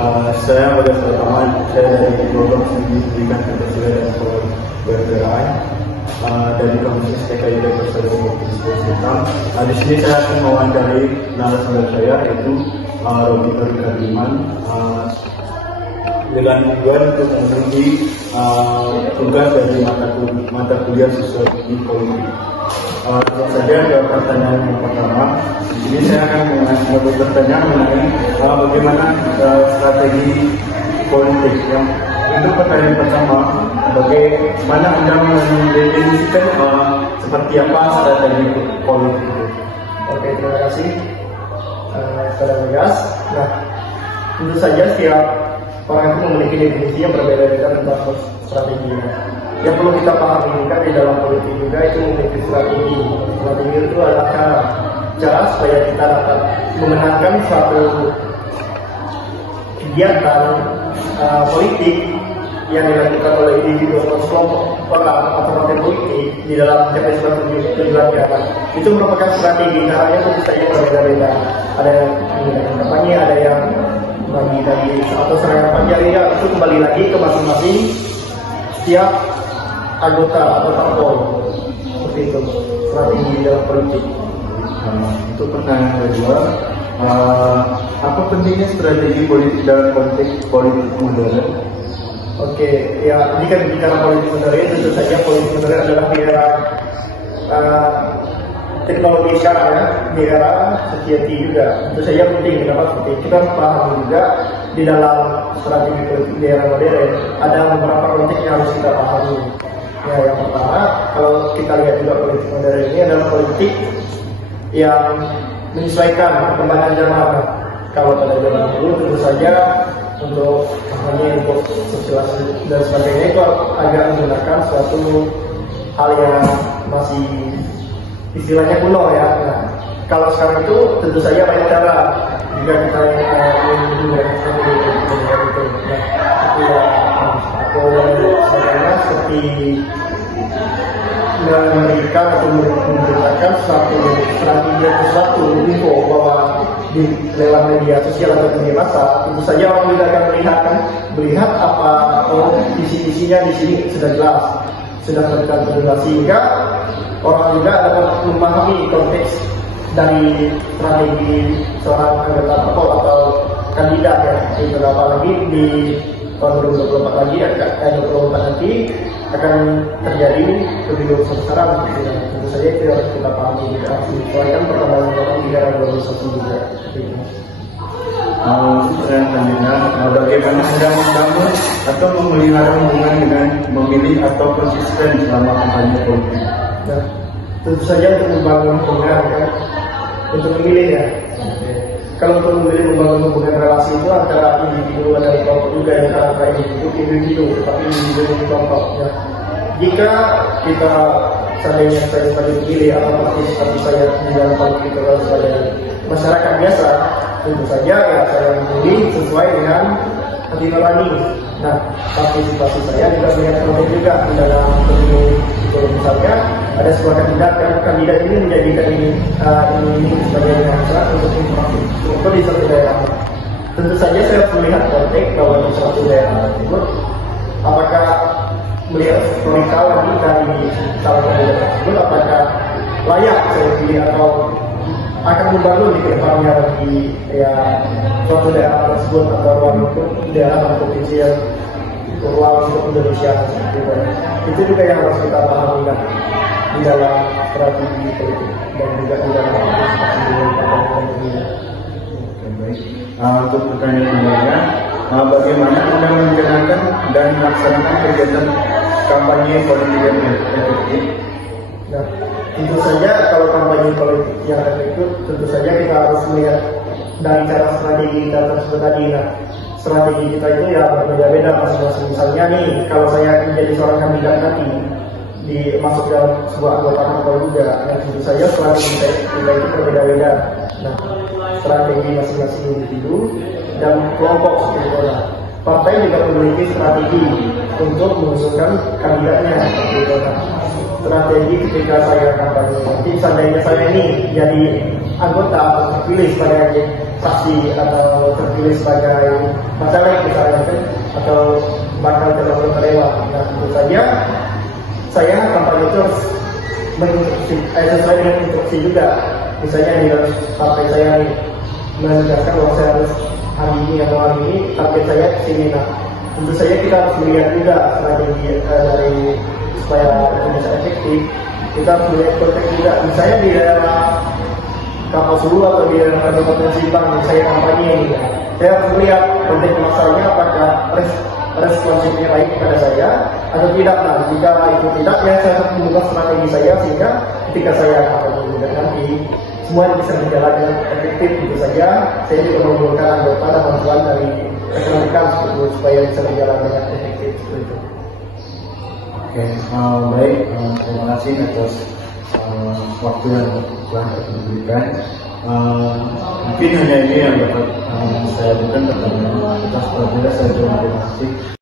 Saya pada pertama saya dari program studi pendidikan Pancasila dan Kewarganegaraan dari Komisi TKI dan Persatuan Islam. Di sini saya akan mewawancari narasumber saya yaitu Robi Kariman dengan tujuan untuk memenuhi tugas dari mata kuliah Sosiologi Politik. Langsung saja ke pertanyaan yang pertama. Di sini saya akan bertanya mengenai bagaimana strategi politik. Yang untuk pertanyaan pertama, bagaimana Anda mendefinisikan seperti apa strategi politik itu? Oke, terima kasih Saudara Megas. Nah, tentu saja setiap orang itu memiliki definisi yang berbeda-beda tentang strategi. Yang perlu kita pahami juga di dalam politik juga itu memiliki strategi. Strategi itu adalah cara supaya kita dapat memenangkan suatu kegiatan politik yang dilakukan oleh individu atau kelompok orang atau partai politik di dalam mencapai suatu tujuan keagamaan. Itu merupakan strategi. Caranya tentu saja berbeda-beda. Ada yang menggunakan kampanye, ada yang bagi atau serangan panjang. Itu kembali lagi ke masing-masing setiap anggota atau parpol. Seperti itu strategi dalam politik. Untuk pertanyaan kedua, apa pentingnya strategi politik dalam konteks politik modern? Oke, ya jika bicara politik modern, tentu saja politik modern adalah di era teknologi sekarang ya, di era society juga. Tentu saja penting kenapa seperti kita harus paham juga di dalam strategi politik di era modern ada beberapa konteks yang harus kita pahami. Ya, yang pertama, kalau kita lihat juga politik modern ini adalah politik yang menyesuaikan perkembangan zaman. Kalau pada zaman dulu tentu saja untuk untuk sosialisasi dan sebagainya itu agak menggunakan suatu hal yang masih istilahnya kuno ya. Nah, kalau sekarang itu tentu saja banyak cara jika kita menggunakan seperti itu. Nah, itu ya aku sebenarnya seperti memberikan atau memberitakan suatu strategi atau suatu info bahwa di lewat media sosial atau media massa tentu saja orang juga akan melihat apa visi-visinya di sini sudah jelas, sudah tercantum sehingga orang juga dapat memahami konteks dari strategi seorang anggota parpol atau kandidat ya. Itu apalagi di tahun 2024 lagi 2024 nanti akan terjadi pemilu besar-besaran. Tentu saja itu harus kita pahami juga, sesuaikan perkembangan di era globalisasi juga. Saya tanya, bagaimana Anda membangun atau memelihara hubungan dengan memilih atau konsisten selama kampanye politik? Nah, tentu saja untuk membangun hubungan kan, untuk memilih ya. Kalau untuk membangun hubungan relasi itu antara individu dan kelompok juga yang antara individu, tapi individu dan kelompok ya. Jika kita seandainya saya sebagai pemilih atau partisipasi saya di dalam politik atau sebagai masyarakat biasa, tentu saja ya saya memilih sesuai dengan hati nurani. Nah, partisipasi saya juga melihat kelompok juga di dalam pemilu. Kalau misalnya ada sebuah kandidat ini menjadikan ini sebagai masalah untuk di suatu daerah. Tentu saja saya melihat konteks bahwa di suatu daerah tersebut apakah melihat historikal lagi dari salah satu daerah tersebut apakah layak saya pilih atau akan membangun di kedepannya di ya suatu daerah tersebut atau ruang untuk daerah atau provinsi yang ruang untuk Indonesia seperti itu. Itu juga yang harus kita pahami kan di dalam strategi politik dan juga di dalam partisipasi dengan partai-partai. Untuk pertanyaan selanjutnya, bagaimana Anda menjalankan dan melaksanakan kegiatan kampanye politik yang efektif? Nah, tentu saja kalau kampanye politik yang efektif, tentu saja kita harus melihat dari cara strategi kita tersebut tadi. Nah, strategi kita itu ya berbeda-beda masing-masing. Misalnya nih, kalau saya menjadi seorang kandidat nanti masuk dalam sebuah anggota parpol juga, ya tentu saja strategi kita itu berbeda-beda. Nah, strategi masing-masing individu dan kelompok seperti itu. Partai juga memiliki strategi untuk mengusungkan kandidatnya seperti itu. Strategi ketika saya kampanye nanti, seandainya saya ini jadi anggota atau terpilih sebagai saksi atau terpilih sebagai masalah misalnya kan, atau bakal calon karyawan. Nah, tentu saja saya kampanye itu harus sesuai dengan instruksi juga. Misalnya di dalam partai saya nih menegaskan bahwa saya harus hari ini atau hari ini target saya kesini. Nah, tentu saja kita harus melihat juga strategi dari supaya itu bisa efektif. Kita harus melihat konteks juga. Misalnya di daerah Kaposulu atau di daerah Kabupaten Simpang, saya kampanye ini. Saya harus melihat konteks masalahnya apakah responsifnya baik kepada saya atau tidak. Nah, jika itu tidak, ya saya harus membuka strategi saya sehingga ketika saya kampanye juga nanti semua bisa berjalan dengan efektif. Tentu saja saya juga mengumpulkan anggota dan bantuan dari rekan-rekan supaya bisa berjalan dengan efektif seperti itu. Oke, baik, terima kasih atas waktu yang telah diberikan. Mungkin hanya ini yang dapat saya berikan pertanyaan atas berbeda. Saya terima kasih.